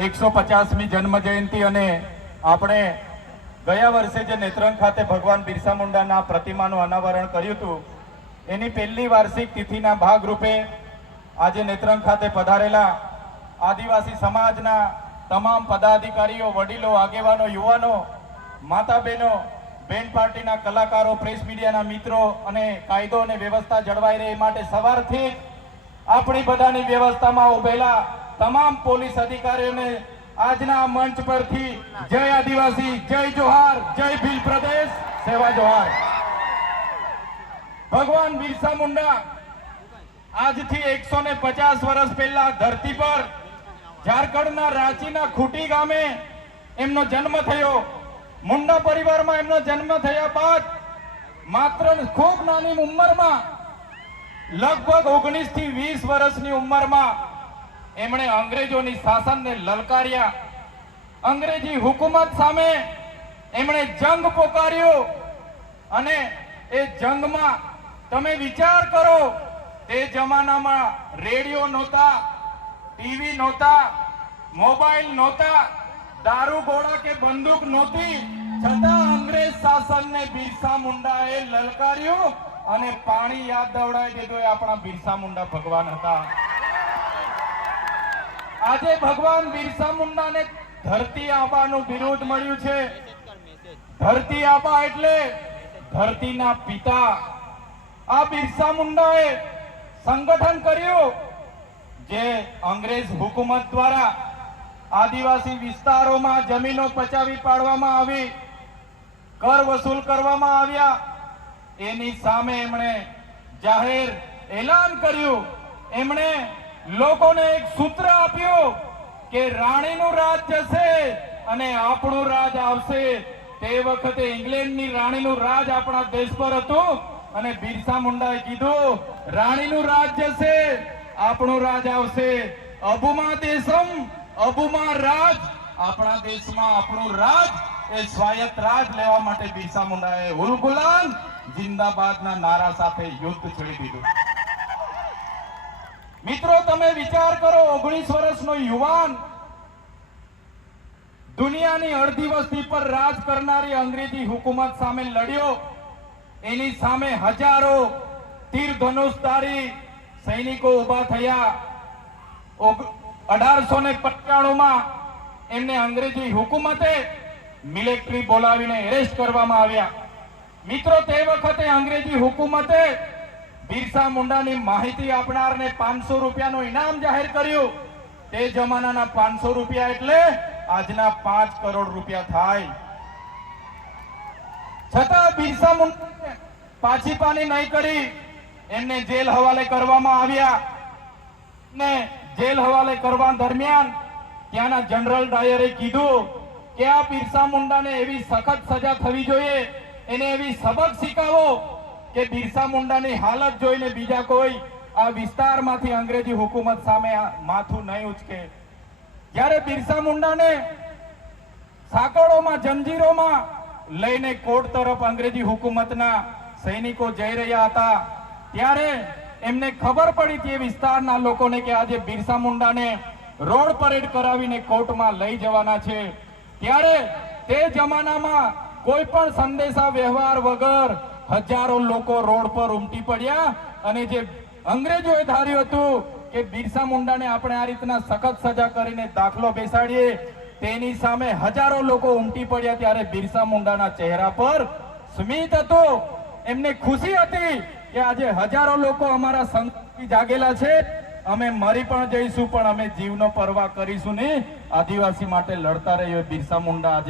150મી જન્મ જયંતિ અને આપણે ગયા વર્ષે જે નેત્રંગ ખાતે ભગવાન બિરસા મુંડાના પ્રતિમાનું અનાવરણ કર્યું હતું એની પહેલી વાર્ષિક તિથિના ભાગરૂપે આજે નેત્રંગ ખાતે પધારેલા આદિવાસી સમાજના તમામ પદાધિકારીઓ, વડીલો, આગેવાનો, યુવાનો, માતા બહેનો, બેન પાર્ટીના કલાકારો, પ્રેસ મીડિયાના મિત્રો અને કાયદો અને વ્યવસ્થા જળવાઈ રહે માટે સવારથી આપણી બધાની વ્યવસ્થામાં ઉભેલા તમામ પોલીસ અધિકારીઓને આજના મંચ પરથી જય આદિવાસી, જય જોહાર, જય ભીલ પ્રદેશ, સેવા જોહાર। ભગવાન બિરસા મુંડા આજથી 150 વર્ષ પહેલા ધરતી પર ઝારખંડના રાંચીના ખૂટી ગામે એમનો જન્મ થયો। મુંડા પરિવારમાં એમનો જન્મ થયા બાદ માત્ર ખૂબ નાની ઉંમરમાં લગભગ 19 થી 20 વર્ષની ઉંમરમાં એમણે અંગ્રેજોની શાસનને લલકાર્યા। અંગ્રેજી હુકુમત સામે એમણે જંગ પોકાર્યો અને એ જંગમાં તમે વિચાર કરો, તે જમાનામાં રેડિયો નહોતા, ટીવી નહોતા, મોબાઈલ નહોતા, દારૂ ગોળા કે બંદૂક નહોતી, છતાં અંગ્રેજ શાસનને બિરસા મુંડાએ લલકાર્યું અને પાણી યાદ દવડાવી દીધું। એ આપણા બિરસા મુંડા ભગવાન હતા। આજે ભગવાન બિરસા મુંડાને ધરતી આબાનું બિરુદ મળ્યું છે। ધરતી આબા એટલે ધરતીના પિતા। આ બિરસા મુંડાએ સંગઠન કર્યું જે અંગ્રેજ હુકુમત દ્વારા આદિવાસી વિસ્તારોમાં જમીનો પચાવી પાડવામાં આવી, કર વસૂલ કરવામાં આવ્યા। એની સામે એમણે જાહેર એલાન કર્યું। એમણે લોકોને એક સૂત્ર આપ્યું કે રાણીનું રાજ જશે અને આપણું રાજ આવશે। તે વખતે ઇંગ્લેન્ડની રાણીનું રાજ આપણા દેશ પર હતું અને બિરસા મુંડાએ કીધું રાણીનું રાજ જશે, આપણું રાજ આવશે। અબુમા દેશમ, અબુમા રાજ, આપણા દેશમાં આપણું રાજ, એ સ્વાયત્ત રાજ લેવા માટે બિરસા મુંડાએ ઉલ ગુલામ જિંદાબાદના નારા સાથે યુદ્ધ છેડી દીધું। મિત્રો તમે વિચાર કરો, 19 વર્ષનો યુવાન દુનિયાની અડધી વસ્તી પર રાજ કરનારી અંગ્રેજી હુકુમત સામે લડ્યો। એની સામે હજારો તીર ધનુષધારી સૈનિકો ઉભા થયા। 1895માં એમને અંગ્રેજી હુકુમતે મિલિટરી બોલાવીને એરેસ્ટ કરવામાં આવ્યા। મિત્રો તે વખતે અંગ્રેજી હુકુમતે બિરસા મુંડાની માહિતી આપનારને 500 રૂપિયાનું ઇનામ જાહેર કર્યું। તે જમાનાના 500 રૂપિયા એટલે આજના 5 કરોડ રૂપિયા થાય। છતાં બિરસા મુંડાને પાછી પાની નહીં કરી, એમને જેલ હવાલે કરવામાં આવ્યા ને જેલ હવાલે કરવા દરમિયાન ત્યાંના જનરલ ડાયરે કીધું કે આ બિરસા મુંડાને એવી સખત સજા થવી જોઈએ, એને એવી સબક શીખવો કે બિરસા મુંડાની હાલત જોઈને બીજા કોઈ આ વિસ્તારમાંથી અંગ્રેજી હુકુમત સામે માથું નહીં ઉચકે। જ્યારે બિરસા મુંડાને સાંકળોમાં, જંજીરોમાં લઈને કોર્ટ તરફ અંગ્રેજી હુકુમતના સૈનિકો જઈ રહ્યા હતા, ત્યારે એમને ખબર પડી તે વિસ્તારના લોકોને કે આજે બિરસા મુંડાને રોડ પરેડ કરાવીને કોર્ટમાં લઈ જવાના છે। ત્યારે તે જમાનામાં કોઈ પણ સંદેશા વ્યવહાર વગર હજારો લોકો રોડ પર ઉમટી પડ્યા અને જે અંગ્રેજોએ ધાર્યું હતું કે બિરસા મુંડાને આપણે આ રીતના સખત સજા કરીને દાખલો બેસાડીએ, તેની સામે હજારો લોકો ઉમટી પડ્યા। ત્યારે બિરસા મુંડાના ચહેરા પર સ્મિત હતું, એમને ખુશી હતી કે આજે હજારો લોકો અમારા સંકલ્પથી જાગેલા છે, અમે મરી પણ જઈશું પણ અમે જીવનો પરવાહ કરીશું નહીં, આદિવાસી માટે લડતા રહીએ। બિરસા મુંડા આજે